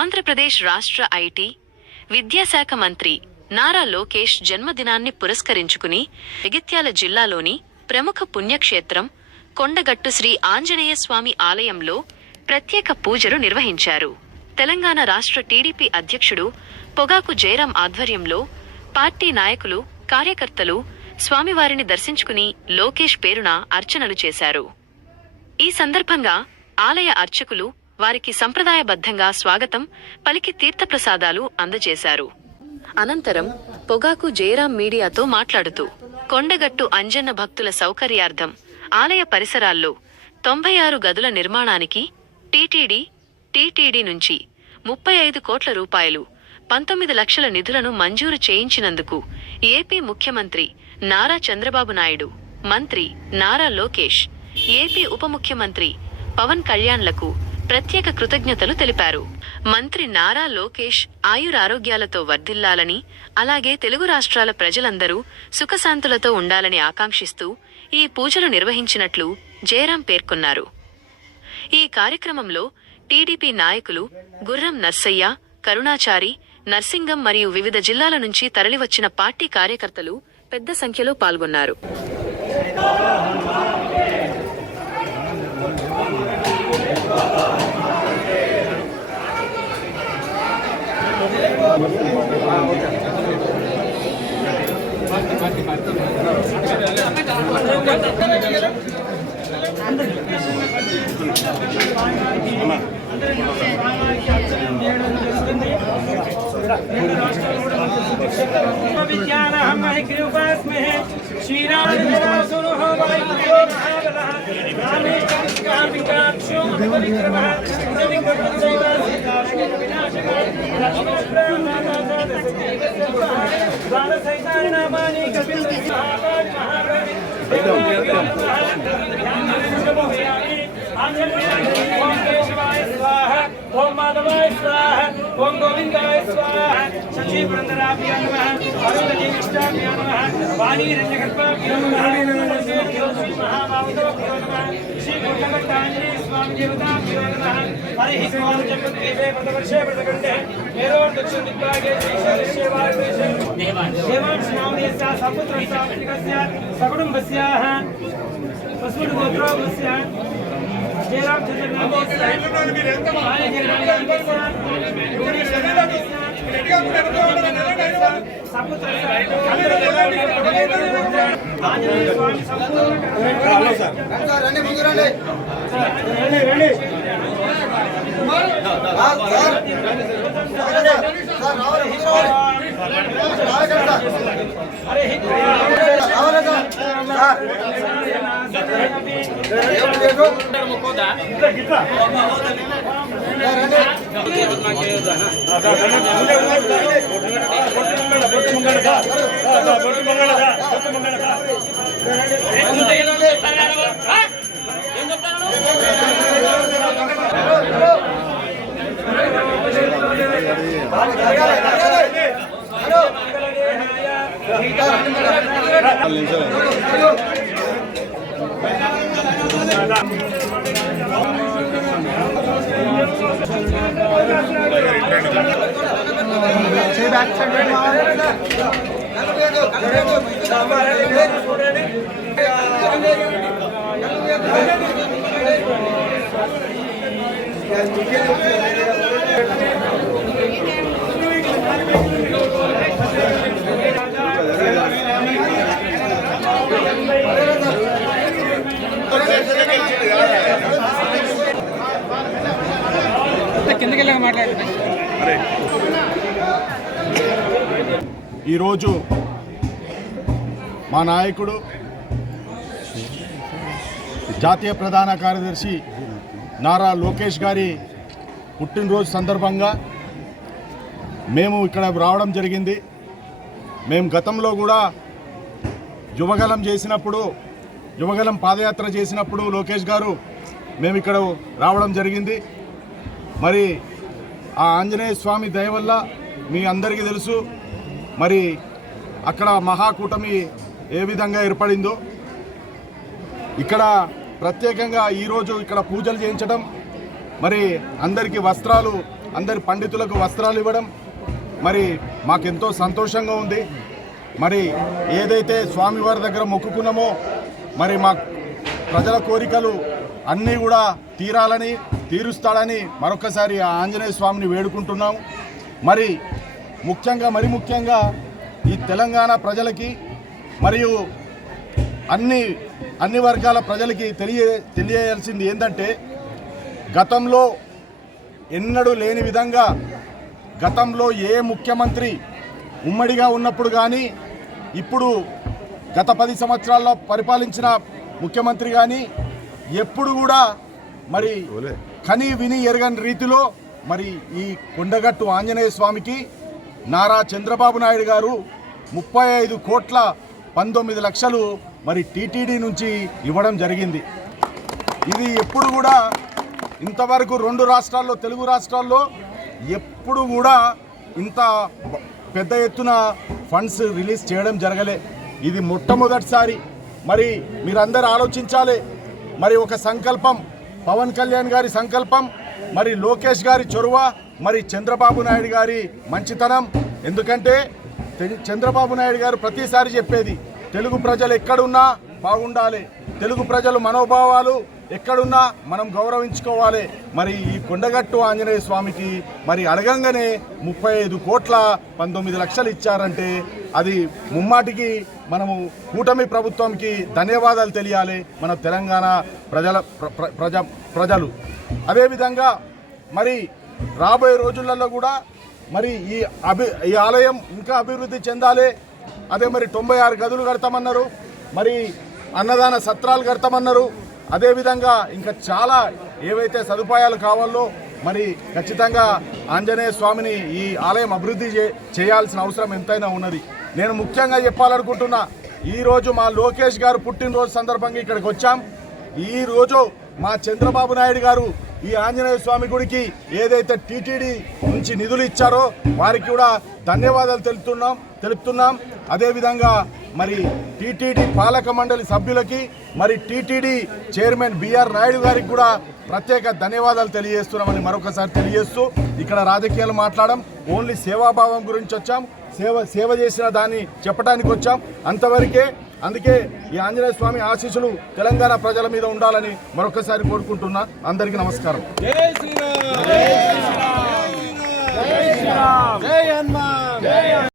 ఆంధ్రప్రదేశ్ రాష్ట్ర ఐటీ విద్యాశాఖ మంత్రి నారా లోకేష్ జన్మదినాన్ని పురస్కరించుకుని జగిత్యాల జిల్లాలోని ప్రముఖ పుణ్యక్షేత్రం కొండగట్టు శ్రీ ఆంజనేయ స్వామి ఆలయంలో ప్రత్యేక పూజలు నిర్వహించారు. తెలంగాణ రాష్ట్ర టీడీపీ అధ్యక్షుడు పొగాకు జయరాం ఆధ్వర్యంలో పార్టీ నాయకులు, కార్యకర్తలు స్వామివారిని దర్శించుకుని లోకేష్ పేరున అర్చనలు చేశారు. ఈ సందర్భంగా ఆలయ అర్చకులు వారికి సంప్రదాయబద్ధంగా స్వాగతం పలికి తీర్థప్రసాదాలు అందజేశారు. అనంతరం పొగాకు జయరాం మీడియాతో మాట్లాడుతూ కొండగట్టు అంజన్న భక్తుల సౌకర్యార్థం ఆలయ పరిసరాల్లో 96 గదుల నిర్మాణానికి టీటీడీ నుంచి 35 కోట్ల రూపాయలు 19 లక్షల నిధులను మంజూరు చేయించినందుకు ఏపీ ముఖ్యమంత్రి నారా చంద్రబాబు నాయుడు, మంత్రి నారా లోకేష్, ఏపీ ఉప ముఖ్యమంత్రి పవన్ కళ్యాణ్లకు ప్రత్యేక కృతజ్ఞతలు తెలిపారు. మంత్రి నారా లోకేష్ ఆయురారోగ్యాలతో వర్ధిల్లాలని, అలాగే తెలుగు రాష్ట్రాల ప్రజలందరూ సుఖశాంతులతో ఉండాలని ఆకాంక్షిస్తూ ఈ పూజలు నిర్వహించినట్లు జయరాం పేర్కొన్నారు. ఈ కార్యక్రమంలో టీడీపీ నాయకులు గుర్రం నర్సయ్య, కరుణాచారి, నర్సింగం మరియు వివిధ జిల్లాల నుంచి తరలివచ్చిన పార్టీ కార్యకర్తలు పెద్ద సంఖ్యలో పాల్గొన్నారు. ओम माधवाय स्वाहा, ओम गोविंदाय स्वाहा, शशि पुरंदराभ्यां नमः, अरुणजीविष्टाभ्यां नमः, वाणीरण्यकल्पाभ्यां नमः, ज्योतिष महामावतोभ्यो नमः, श्री गुंडगट्टांजनेय स्वामी देवताभ्यो नमः। हरिः ओम जगद्देवे प्रतवर्षे प्रतकण्ठे मेरोर दक्षिण दिग्भागे श्रीशैलस्य वायुदेशे देवांश नामदेशः सपुत्रस्य पत्निकस्य सकुटुम्बस्याः वसुगोत्रोऽस्य जयराम ఈరోజు మా నాయకుడు జాతీయ ప్రధాన కార్యదర్శి నారా లోకేష్ గారి పుట్టినరోజు సందర్భంగా మేము ఇక్కడ రావడం జరిగింది. మేము గతంలో కూడా యువగలం పాదయాత్ర చేసినప్పుడు లోకేష్ గారు మేము ఇక్కడ రావడం జరిగింది. మరి ఆ ఆంజనేయ స్వామి దయ వల్ల మీ అందరికీ తెలుసు, మరి అక్కడ మహాకూటమి ఏ విధంగా ఏర్పడిందో ఇక్కడ ప్రత్యేకంగా ఈరోజు ఇక్కడ పూజలు చేయించడం, మరి అందరికీ వస్త్రాలు, అందరి పండితులకు వస్త్రాలు ఇవ్వడం మరి మాకెంతో సంతోషంగా ఉంది. మరి ఏదైతే స్వామివారి దగ్గర మొక్కుకున్నామో మరి మా ప్రజల కోరికలు అన్నీ కూడా తీరుస్తాడని మరొకసారి ఆ ఆంజనేయ స్వామిని వేడుకుంటున్నాం. మరి ముఖ్యంగా ఈ తెలంగాణ ప్రజలకి మరియు అన్ని వర్గాల ప్రజలకి తెలియజేయాల్సింది ఏంటంటే, గతంలో ఎన్నడూ లేని విధంగా గతంలో ఏ ముఖ్యమంత్రి ఉమ్మడిగా ఉన్నప్పుడు కానీ ఇప్పుడు గత 10 సంవత్సరాల్లో పరిపాలించిన ముఖ్యమంత్రి కానీ ఎప్పుడు కూడా మరి కని విని ఎరగని రీతిలో మరి ఈ కొండగట్టు ఆంజనేయ స్వామికి నారా చంద్రబాబు నాయుడు గారు 35,19,00,000 మరి టీటీడీ నుంచి ఇవ్వడం జరిగింది. ఇది ఎప్పుడు కూడా ఇంతవరకు 2 రాష్ట్రాల్లో, తెలుగు రాష్ట్రాల్లో ఎప్పుడు కూడా ఇంత పెద్ద ఎత్తున ఫండ్స్ రిలీజ్ చేయడం జరగలే. ఇది మొట్టమొదటిసారి. మరి మీరందరూ ఆలోచించాలి. మరి ఒక సంకల్పం, పవన్ కళ్యాణ్ గారి సంకల్పం, మరి లోకేష్ గారి చొరవ, మరి చంద్రబాబు నాయుడు గారి మంచితనం. ఎందుకంటే చంద్రబాబు నాయుడు గారు ప్రతిసారి చెప్పేది, తెలుగు ప్రజలు ఎక్కడున్నా బాగుండాలి, తెలుగు ప్రజలు మనోభావాలు ఎక్కడున్నా మనం గౌరవించుకోవాలి. మరి ఈ కొండగట్టు ఆంజనేయ స్వామికి మరి అడగంగానే 35,19,00,000 ఇచ్చారంటే అది ముమ్మాటికి మనము కూటమి ప్రభుత్వంకి ధన్యవాదాలు తెలియాలి మన తెలంగాణ ప్రజలు. అదేవిధంగా మరి రాబోయే రోజులలో కూడా మరి ఈ ఆలయం ఇంకా అభివృద్ధి చెందాలి. అదే మరి 96 గదులు కడతామన్నారు, మరి అన్నదాన సత్రాలు కడతామన్నారు. అదేవిధంగా ఇంకా చాలా ఏవైతే సదుపాయాలు కావాలో మరి ఖచ్చితంగా ఆంజనేయ స్వామిని ఈ ఆలయం అభివృద్ధి చేయాల్సిన అవసరం ఎంతైనా ఉన్నది. నేను ముఖ్యంగా చెప్పాలనుకుంటున్నా, ఈరోజు మా లోకేష్ గారు పుట్టినరోజు సందర్భంగా ఇక్కడికి వచ్చాం. ఈరోజు మా చంద్రబాబు నాయుడు గారు ఈ ఆంజనేయ స్వామి గుడికి ఏదైతే టీటీడీ నుంచి నిధులు ఇచ్చారో వారికి కూడా ధన్యవాదాలు తెలుపుతున్నాం. అదేవిధంగా మరి టీటీడీ పాలక మండలి సభ్యులకి, మరి టీటీడీ చైర్మన్ బిఆర్ నాయుడు గారికి కూడా ప్రత్యేక ధన్యవాదాలు తెలియజేస్తున్నామని మరొకసారి తెలియజేస్తూ, ఇక్కడ రాజకీయాలు మాట్లాడడం, ఓన్లీ సేవాభావం గురించి వచ్చాం, సేవ చేసిన దాన్ని చెప్పడానికి వచ్చాం, అంతవరకే. అందుకే ఈ ఆంజనేయ స్వామి ఆశీస్సులు తెలంగాణ ప్రజల మీద ఉండాలని మరొకసారి కోరుకుంటున్నా. అందరికీ నమస్కారం. జై శ్రీరామ్. జై శ్రీరామ్. జై హనుమాన్.